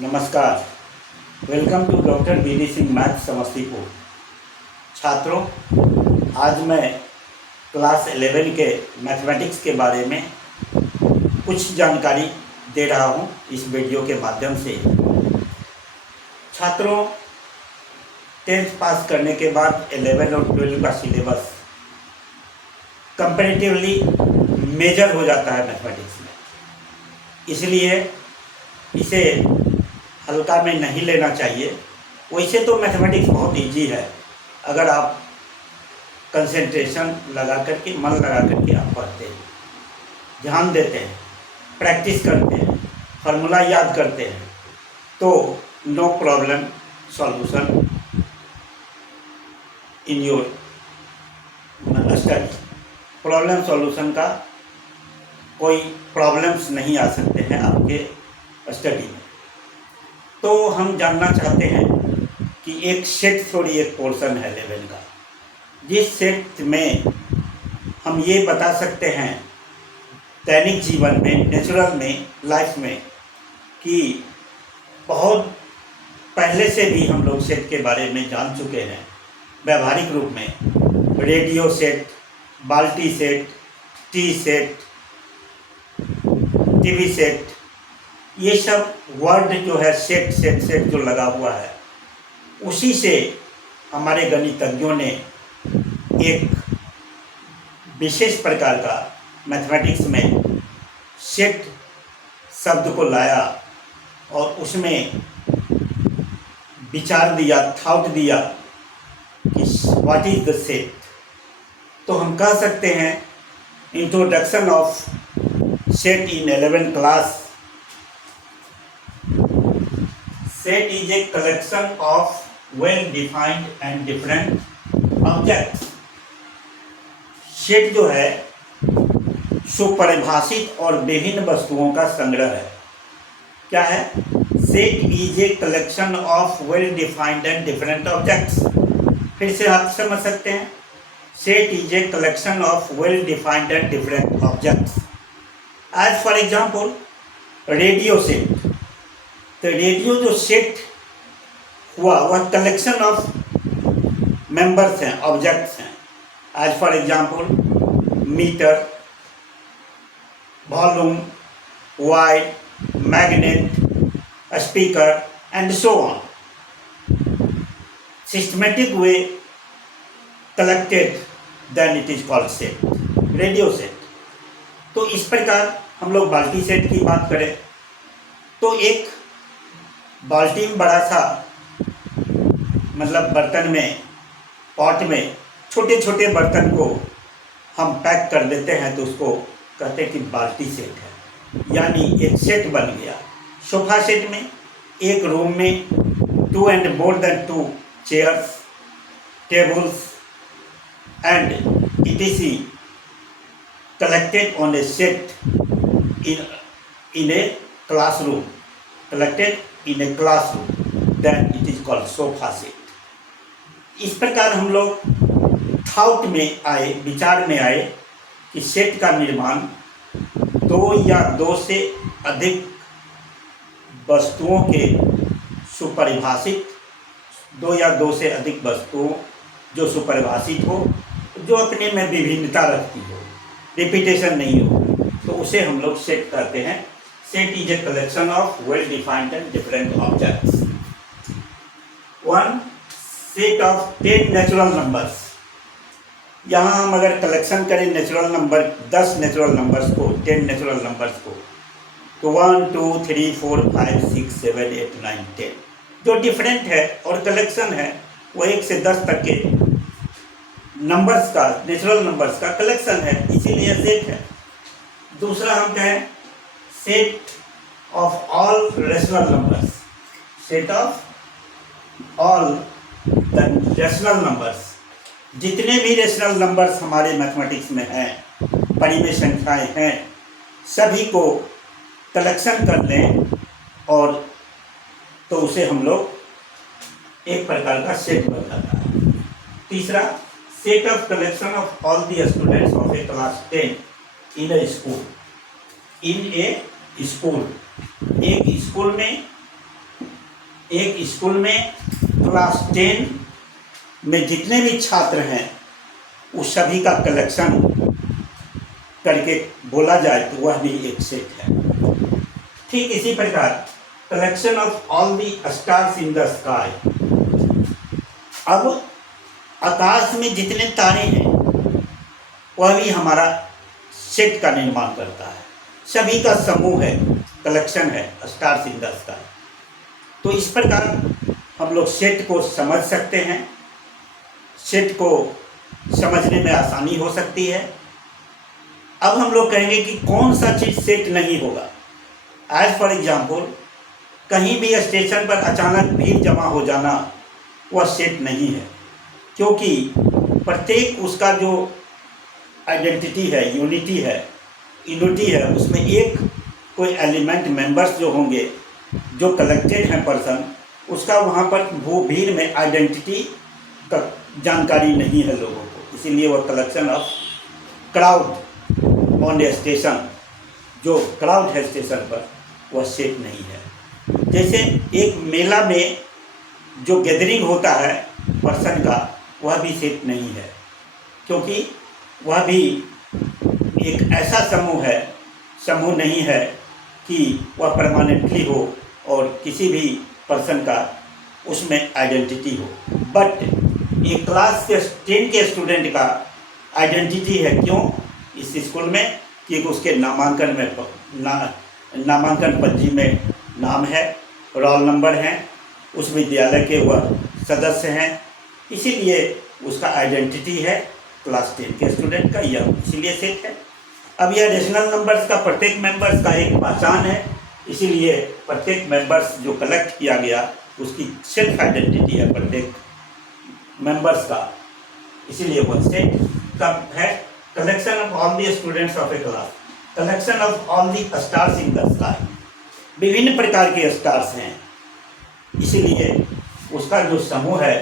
नमस्कार। Welcome to doctor B Singh math Samastipur. छात्रों, आज मैं क्लास 11 के मैथमेटिक्स के बारे में कुछ जानकारी दे रहा हूं इस वीडियो के माध्यम से। छात्रों, 10th पास करने के बाद 11 और 12 का सिलेबस कंपैरेटिवली मेजर हो जाता है मैथमेटिक्स में, इसलिए इसे हल्का में नहीं लेना चाहिए। वैसे तो मैथमेटिक्स बहुत इजी है, अगर आप कंसंट्रेशन लगा करके, मन लगा करके आप पढ़ते हैं, ध्यान देते हैं, प्रैक्टिस करते हैं, फार्मूला याद करते हैं, तो no problem solution in your study. Problem solution का कोई प्रॉब्लम्स नहीं आ सकते हैं आपके स्टडी में। तो हम जानना चाहते हैं कि एक सेट थ्योरी एक पोर्शन है 11 का, जिस सेट में हम ये बता सकते हैं दैनिक जीवन में, नेचुरल में, लाइफ में, कि बहुत पहले से भी हम लोग सेट के बारे में जान चुके हैं व्यावहारिक रूप में। रेडियो सेट, बाल्टी set, T set, TV set, ये सब वर्ड जो है सेट सेट सेट जो लगा हुआ है, उसी से हमारे गणितज्ञों ने एक विशेष प्रकार का मैथमेटिक्स में सेट शब्द को लाया और उसमें विचार दिया, थॉट दिया कि व्हाट इज द सेट। तो हम कह सकते हैं introduction of set in 11 class. Set is a collection of well-defined and different objects. Set जो है सुपरिभाषित और विभिन्न वस्तुओं का संग्रह है। क्या है? Set is a collection of well-defined and different objects। फिर से आप समझ सकते हैं, set is a collection of well-defined and different objects। As for example, radio set. तो रेडियो जो सेट हुआ वह कलेक्शन ऑफ मेंबर्स हैं, ऑब्जेक्ट्स हैं। As for example meter, volume, wire, magnet, speaker and so on. Systematic way collected, then it is called set, radio set. तो इस प्रकार हम लोग बाल्टी सेट की बात करें तो एक बाल्टी में बड़ा सा, मतलब बर्तन में, पॉट में छोटे छोटे बर्तन को हम पैक कर देते हैं तो उसको कहते हैं कि बाल्टी सेट है, यानी एक सेट बन गया। सोफा सेट में एक रूम में 2 and more than 2 chairs, tables and etc collected on a set in a classroom, collected in a classroom, then it is called sofa set। इस प्रकार हम लोग थॉट में आए, विचार में आए कि सेट का निर्माण 2 या 2 से अधिक वस्तुओं के सुपरिभाषित, 2 या 2 से अधिक वस्तुओं जो सुपरिभाषित हो, जो अपने में विभिन्नता रखती हो, रिपीटेशन नहीं हो, तो उसे हम लोग सेट कहते हैं। Set is a collection of well-defined and different objects। One set of 10 natural numbers। यहाँ हम अगर कलेक्शन करें नेचुरल नंबर, 10 नेचुरल नंबर्स को, 10 नेचुरल नंबर्स को, तो 1 2 3 4 5 6 7 8 9 10 जो डिफरेंट है और कलेक्शन है वो 1 से 10 तक के नंबर्स का, नेचुरल नंबर्स का कलेक्शन है, इसीलिए सेट है। दूसरा हम कहें set of all rational numbers. Set of all the rational numbers, जितने भी रेशनल नंबर्स हमारे मैथमेटिक्स में हैं, परिमेय संख्याएं हैं, सभी को कलेक्शन कर लें और तो उसे हम लोग एक प्रकार का सेट बन जाता है। तीसरा, set of collection of all the students of A class 10 in A school. In A school, एक स्कूल में एक स्कूल में क्लास 10 में जितने भी छात्र हैं उस सभी का कलेक्शन करके बोला जाए तो वह भी एक सेट है। ठीक इसी प्रकार collection of all the stars in the sky, अब आकाश में जितने तारे हैं वह भी हमारा सेट का निर्माण करता है, सभी का समूह है, कलेक्शन है स्टार्स इन द स्काई। तो इस प्रकार हम लोग सेट को समझ सकते हैं, सेट को समझने में आसानी हो सकती है। अब हम लोग कहेंगे कि कौन सा चीज़ सेट नहीं होगा। एज फॉर एग्जाम्पल, कहीं भी स्टेशन पर अचानक भीड़ जमा हो जाना वह सेट नहीं है, क्योंकि प्रत्येक उसका जो आइडेंटिटी है, यूनिटी है, उसमें एक कोई एलिमेंट मेंबर्स जो होंगे, जो कलेक्टेड हैं पर्सन, उसका वहाँ पर वो भीड़ में आइडेंटिटी का जानकारी नहीं है लोगों को, इसीलिए वह collection of crowd on A station, जो क्राउड है स्टेशन पर, वह सेट नहीं है। जैसे एक मेला में जो गैदरिंग होता है पर्सन का, वह भी सेट नहीं है, क्योंकि वह भी एक ऐसा समूह नहीं है कि वह परमानेंटली हो और किसी भी पर्सन का उसमें आइडेंटिटी हो। बट एक क्लास के 10 के स्टूडेंट का आइडेंटिटी है, क्यों? इस स्कूल में कि उसके नामांकन पर्ची में नाम है, रोल नंबर हैं, उस विद्यालय के वह सदस्य हैं, इसीलिए उसका आइडेंटिटी है क्लास 10 के स्टूडेंट का, यह इसीलिए सेट है। अब यह रेशनल नंबर्स का प्रत्येक मेंबर्स का एक पहचान है, इसीलिए प्रत्येक मेंबर्स जो कलेक्ट किया गया उसकी सेल्फ आइडेंटिटी है प्रत्येक मेंबर्स का, इसीलिए वह सेट कब है। Collection of all the students of A class, collection of all the stars in the sky, विभिन्न प्रकार के स्टार्स हैं, इसीलिए उसका जो समूह है,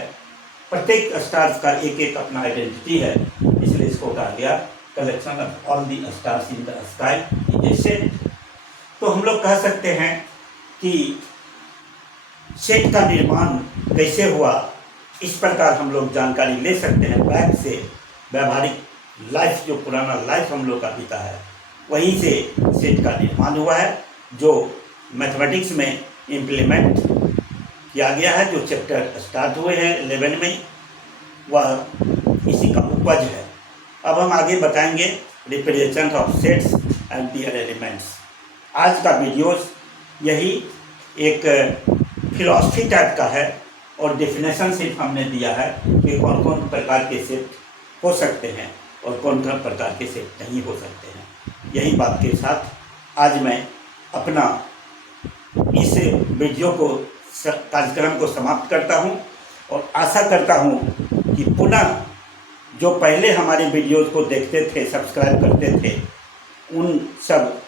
प्रत्येक स्टार्स का एक एक अपना आइडेंटिटी है, इसलिए इसको कहा गया collection of all the stars in the sky is a set. तो हम लोग कह सकते हैं कि सेट का निर्माण कैसे हुआ, इस प्रकार हम लोग जानकारी ले सकते हैं बैक से। व्यावहारिक लाइफ, जो पुराना लाइफ हम लोग का बीता है, वहीं से सेट का निर्माण हुआ है, जो मैथमेटिक्स में इम्प्लीमेंट किया गया है, जो चैप्टर स्टार्ट हुए हैं 11 में, वह इसी का उपज है। अब हम आगे बताएंगे representation of sets and their elements. आज का वीडियोस यही एक फिलॉसफी टाइप का है और डेफिनेशन सिर्फ हमने दिया है कि कौन कौन प्रकार के सेट हो सकते हैं और कौन कौन प्रकार के सेट नहीं हो सकते हैं। यही बात के साथ आज मैं अपना इस वीडियो को, कार्यक्रम को समाप्त करता हूं और आशा करता हूं कि पुनः जो पहले हमारे वीडियोज़ को देखते थे, सब्सक्राइब करते थे, उन सब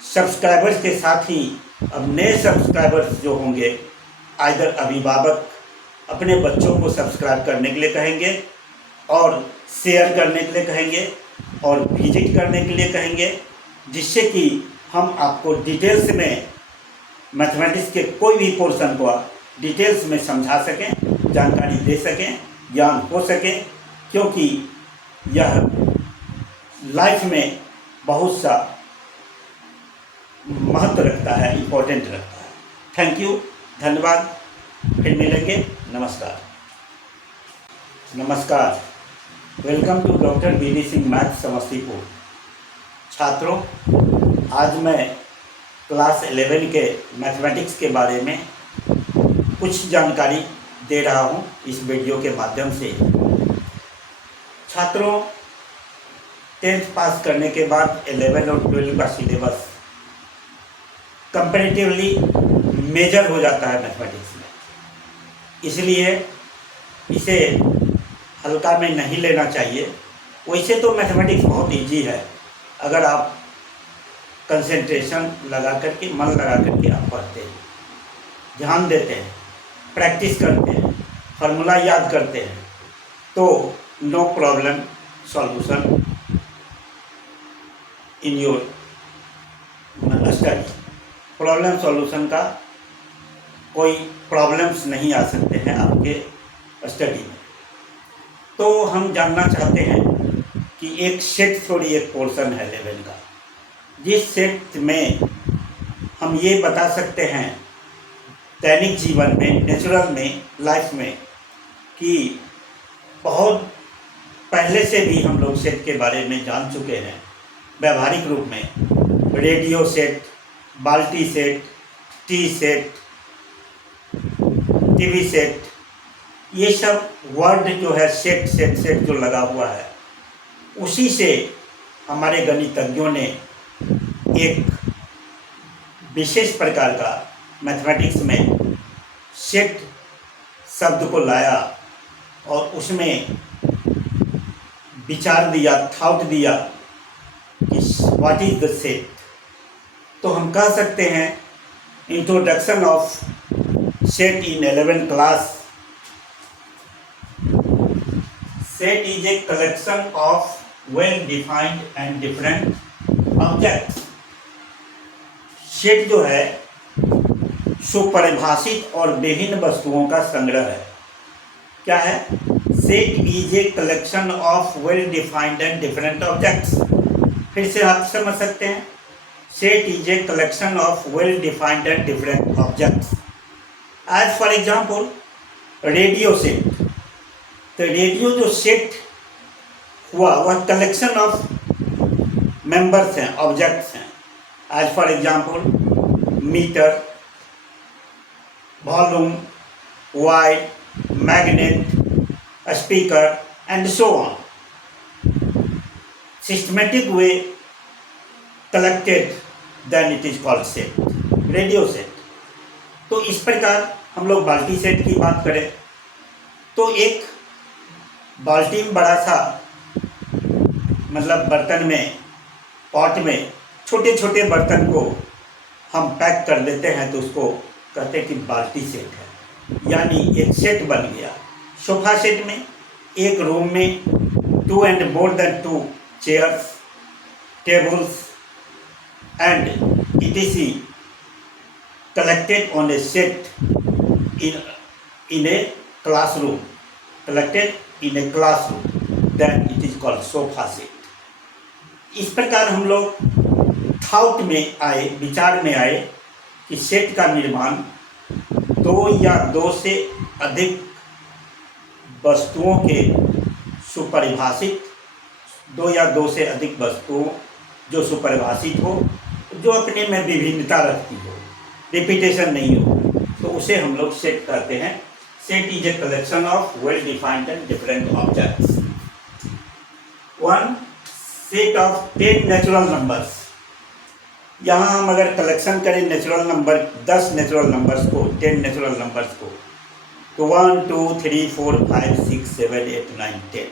सब्सक्राइबर्स के साथ ही अब नए सब्सक्राइबर्स जो होंगे, आइदर अभिभावक अपने बच्चों को सब्सक्राइब करने के लिए कहेंगे और शेयर करने के लिए कहेंगे और विजिट करने के लिए कहेंगे, जिससे कि हम आपको डिटेल्स में मैथमेटिक्स के कोई भी पोर्शन को डिटेल्स में समझा सकें, जानकारी दे सकें, ज्ञान हो सके, क्योंकि यह लाइफ में बहुत सा महत्व रखता है, इम्पोर्टेंट रखता है। थैंक यू, धन्यवाद, फिर मिलेंगे, नमस्कार। नमस्कार, welcome to doctor B D Singh math Samastipur. छात्रों, आज मैं क्लास 11 के मैथमेटिक्स के बारे में कुछ जानकारी दे रहा हूं इस वीडियो के माध्यम से। छात्रों, 10th पास करने के बाद 11 और 12 का सिलेबस कंपैरेटिवली मेजर हो जाता है मैथमेटिक्स में, इसलिए इसे हल्का में नहीं लेना चाहिए। वैसे तो मैथमेटिक्स बहुत इजी है, अगर आप कंसंट्रेशन लगा करके, मन लगा करके आप पढ़ते हैं, ध्यान देते हैं, प्रैक्टिस करते हैं, फार्मूला याद करते हैं, तो no problem solution in your study. Problem solution का कोई प्रॉब्लम्स नहीं आ सकते हैं आपके स्टडी में। तो हम जानना चाहते हैं कि एक सेट थ्योरी एक पोर्शन है लेवल का, जिस सेट में हम ये बता सकते हैं दैनिक जीवन में, नेचुरल में, लाइफ में, कि बहुत पहले से भी हम लोग सेट के बारे में जान चुके हैं व्यावहारिक रूप में। रेडियो सेट, बाल्टी set, T set, TV set, ये सब वर्ड जो है सेट सेट सेट जो लगा हुआ है, उसी से हमारे गणितज्ञों ने एक विशेष प्रकार का मैथमेटिक्स में सेट शब्द को लाया और उसमें विचार दिया, थॉट दिया कि व्हाट इज द सेट। तो हम कह सकते हैं introduction of set in 11th class, set is a collection of well defined and different objects. Set जो है सुपरिभाषित और विभिन्न वस्तुओं का संग्रह है। क्या है? Set is a collection of well defined and different objects. फिर से आप समझ सकते हैं, set is a collection of well defined and different objects. As for example radio set. तो रेडियो जो सेट हुआ वह कलेक्शन ऑफ मेंबर्स हैं, ऑब्जेक्ट्स हैं। As for example meter, volume, wire, magnet, speaker and so on. Systematic way collected, then it is called set, radio set. तो इस प्रकार हम लोग बाल्टी सेट की बात करें तो एक बाल्टी में बड़ा सा, मतलब बर्तन में, पॉट में छोटे छोटे बर्तन को हम पैक कर देते हैं तो उसको कहते हैं कि बाल्टी सेट है, यानी एक सेट बन गया। सोफा सेट में एक रूम में 2 and more than 2 chairs, tables and etc. collected on a set in a classroom, collected in a classroom, then it is called sofa set. इस प्रकार हम लोग थॉट में आए, विचार में आए कि सेट का निर्माण 2 या 2 से अधिक वस्तुओं के सुपरिभाषित, 2 या 2 से अधिक वस्तुओं जो सुपरिभाषित हो, जो अपने में विभिन्नता रखती हो, रिपीटेशन नहीं हो, तो उसे हम लोग सेट कहते हैं। Set is a collection of well defined and different objects. 1 set of 10 natural numbers. यहाँ हम अगर कलेक्शन करें नेचुरल नंबर, 10 नेचुरल नंबर्स को, 10 नेचुरल नंबर्स को, तो 1 2 3 4 5 6 7 8 9 10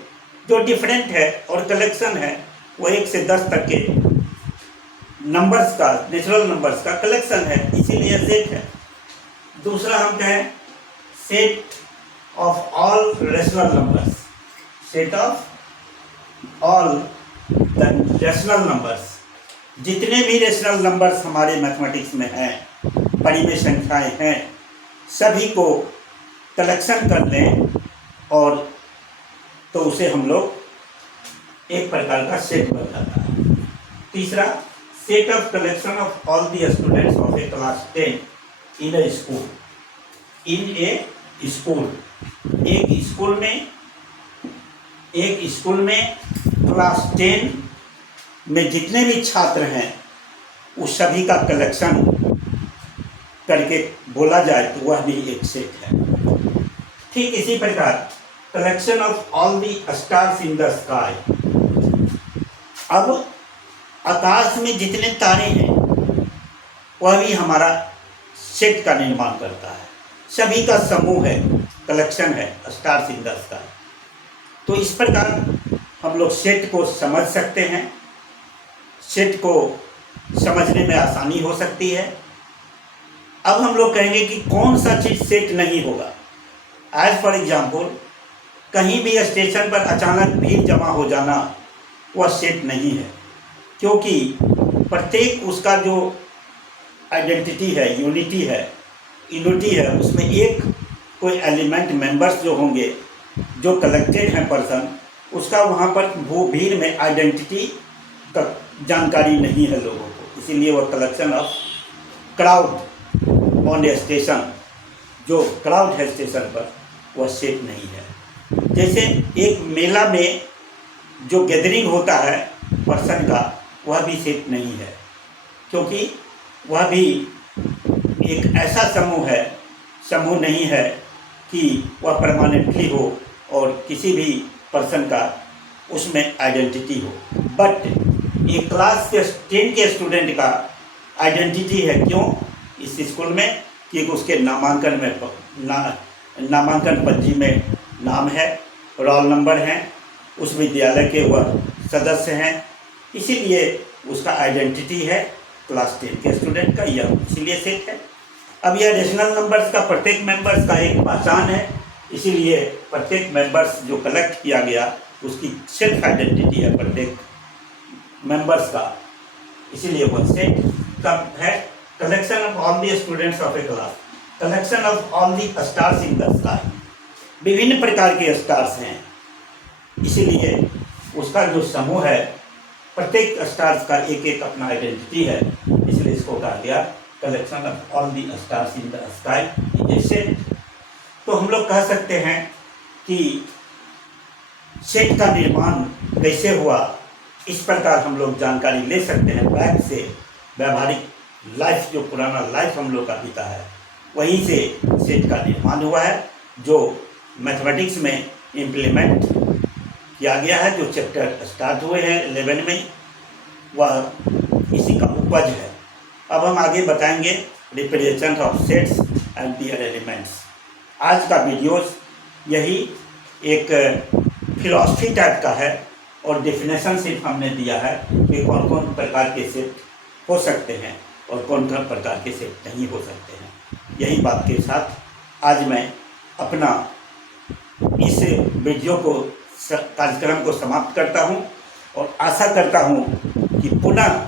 जो डिफरेंट है और कलेक्शन है वो 1 से 10 तक के नंबर्स का, नेचुरल नंबर्स का कलेक्शन है, इसीलिए सेट है। दूसरा हम कहें set of all rational numbers, set of all the rational numbers. जितने भी रेशनल नंबर्स हमारे मैथमेटिक्स में हैं, परिमेय संख्याएं हैं, सभी को कलेक्शन कर लें और तो उसे हम लोग एक प्रकार का सेट बन जाता है। तीसरा set of collection of all the students of A class 10 in A school, in A school. एक स्कूल में क्लास 10 में जितने भी छात्र हैं उस सभी का कलेक्शन करके बोला जाए तो वह भी एक सेट है। ठीक इसी प्रकार collection of all the stars in the sky. अब आकाश में जितने तारे हैं वह भी हमारा सेट का निर्माण करता है, सभी का समूह है, कलेक्शन है, स्टार्स इन द स्काई। तो इस प्रकार हम लोग सेट को समझ सकते हैं, सेट को समझने में आसानी हो सकती है। अब हम लोग कहेंगे कि कौन सा चीज़ सेट नहीं होगा। एज फॉर एग्जाम्पल कहीं भी स्टेशन पर अचानक भीड़ जमा हो जाना वह सेट नहीं है, क्योंकि प्रत्येक उसका जो आइडेंटिटी है, यूनिटी है, यूनिटी है उसमें एक कोई एलिमेंट मेंबर्स जो होंगे, जो कलेक्टेड हैं पर्सन, उसका वहाँ पर वो भीड़ में आइडेंटिटी का जानकारी नहीं है लोगों को, इसीलिए वह collection of crowd on A station, जो क्राउड है स्टेशन पर, वह सेफ नहीं है। जैसे एक मेला में जो गैदरिंग होता है पर्सन का, वह भी सेफ नहीं है, क्योंकि वह भी एक ऐसा समूह नहीं है कि वह परमानेंटली हो और किसी भी पर्सन का उसमें आइडेंटिटी हो। बट एक क्लास के 10 के स्टूडेंट का आइडेंटिटी है, क्यों? इस स्कूल में कि उसके नामांकन पर्ची में नाम है, रोल नंबर हैं, उस विद्यालय के वह सदस्य हैं, इसीलिए उसका आइडेंटिटी है क्लास 10 के स्टूडेंट का, यह इसीलिए सेट है। अब यह रेशनल नंबर्स का प्रत्येक मेंबर्स का एक पहचान है, इसीलिए प्रत्येक मेंबर्स जो कलेक्ट किया गया उसकी सेल्फ आइडेंटिटी है प्रत्येक मेंबर्स का, इसीलिए वह सेट कब है। Collection of all the students of A class, collection of all the stars in the sky, विभिन्न प्रकार के स्टार्स हैं, इसीलिए उसका जो समूह है, प्रत्येक स्टार्स का एक एक अपना आइडेंटिटी है, इसलिए इसको कहा गया collection of all the stars in the sky is a set. तो हम लोग कह सकते हैं कि सेट का निर्माण कैसे हुआ, इस प्रकार हम लोग जानकारी ले सकते हैं बैक से। व्यावहारिक लाइफ, जो पुराना लाइफ हम लोग का बीता है, वहीं से सेट का निर्माण हुआ है, जो मैथमेटिक्स में इम्प्लीमेंट किया गया है, जो चैप्टर स्टार्ट हुए हैं 11 में, वह इसी का उपज है। अब हम आगे बताएंगे representation of sets and their elements. आज का वीडियोस यही एक फिलॉसफी टाइप का है और डेफिनेशन सिर्फ हमने दिया है कि कौन कौन प्रकार के सेट हो सकते हैं और कौन कौन प्रकार के सेट नहीं हो सकते हैं। यही बात के साथ आज मैं अपना इस वीडियो को कार्यक्रम को समाप्त करता हूं और आशा करता हूं कि पुनः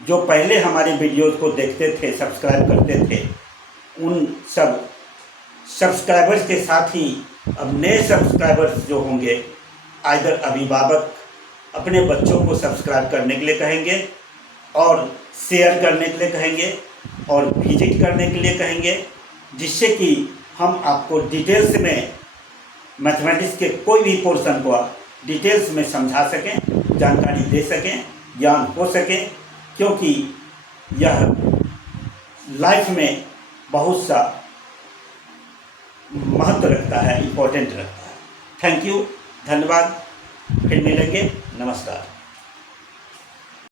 जो पहले हमारे वीडियोज़ को देखते थे, सब्सक्राइब करते थे, उन सब सब्सक्राइबर्स के साथ ही अब नए सब्सक्राइबर्स जो होंगे, आइदर अभिभावक अपने बच्चों को सब्सक्राइब करने के लिए कहेंगे और शेयर करने के लिए कहेंगे और विजिट करने के लिए कहेंगे, जिससे कि हम आपको डिटेल्स में मैथमेटिक्स के कोई भी पोर्शन को डिटेल्स में समझा सकें, जानकारी दे सकें, ज्ञान हो सके, क्योंकि यह लाइफ में बहुत सा महत्व रखता है, इम्पोर्टेंट रखता है। थैंक यू, धन्यवाद, फिर मिलेंगे, नमस्कार।